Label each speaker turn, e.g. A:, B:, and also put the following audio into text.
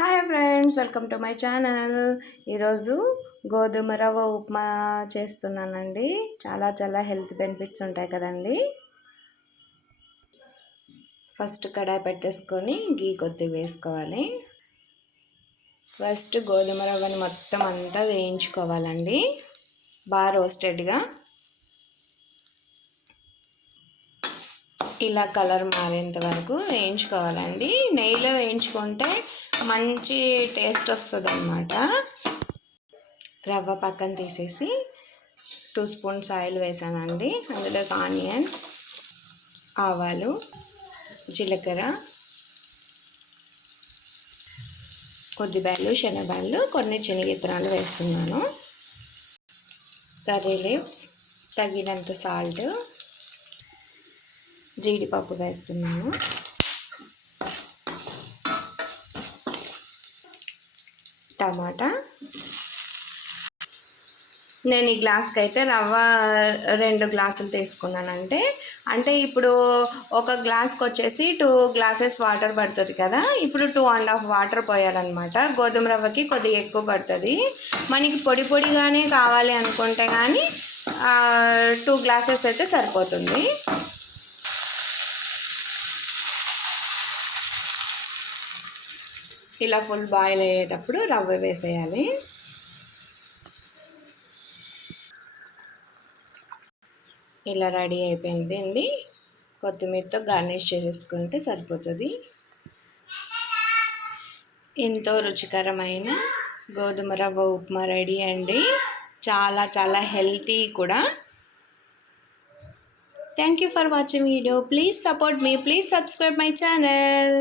A: Hi friends welcome to my channel. ఈరోజు గోధుమ రవ్వ ఉప్మా చేస్తున్నానండి. చాలా చాలా హెల్త్ బెనిఫిట్స్ ఉంటాయి కదండి. ఫస్ట్ కడాయి పెట్టేసుకొని గీ కొద్దిగా వేసుకోవాలి. ఫస్ట్ గోధుమ రవ్వని మొత్తం అంతా వేయించుకోవాలండి. బాగా రోస్టెడ్గా ఇలా కలర్ మారేంత వరకు వేయించుకోవాలండి. నెయ్యిలో వేయించుకుంటే మంచి టేస్ట్ వస్తుంది అనమాట రవ్వ పక్కన తీసేసి టూ స్పూన్స్ ఆయిల్ వేసానండి. అందులో ఆనియన్స్ ఆవాలు జీలకర్ర కొద్దిబాయలు శనగబాయలు కొన్ని శనగిత్తనాలు వేస్తున్నాను. కర్రీ లీవ్స్ తగినంత సాల్ట్ జీడిపప్పు వేస్తున్నాను. టమాటా. నేను ఈ గ్లాస్కి అయితే రవ్వ రెండు గ్లాసులు తీసుకున్నానంటే అంటే ఇప్పుడు ఒక గ్లాస్కి వచ్చేసి టూ గ్లాసెస్ వాటర్ పడుతుంది కదా ఇప్పుడు టూ అండ్ హాఫ్ వాటర్ పోయాలన్నమాట. గోధుమ రవ్వకి కొద్దిగా ఎక్కువ పడుతుంది. మనకి పొడి పొడిగానే కావాలి అనుకుంటే కానీ టూ గ్లాసెస్ అయితే సరిపోతుంది. ఇలా ఫుల్ బాయిల్ అయ్యేటప్పుడు రవ్వ వేసేయాలి. ఇలా రెడీ అయిపోయింది అండి. కొత్తిమీరతో గార్నిష్ చేసేసుకుంటే సరిపోతుంది. ఎంతో రుచికరమైన గోధుమ రవ్వ ఉప్మా రెడీ అండి. చాలా చాలా హెల్తీ కూడా. Thank you for watching video please support me please subscribe my channel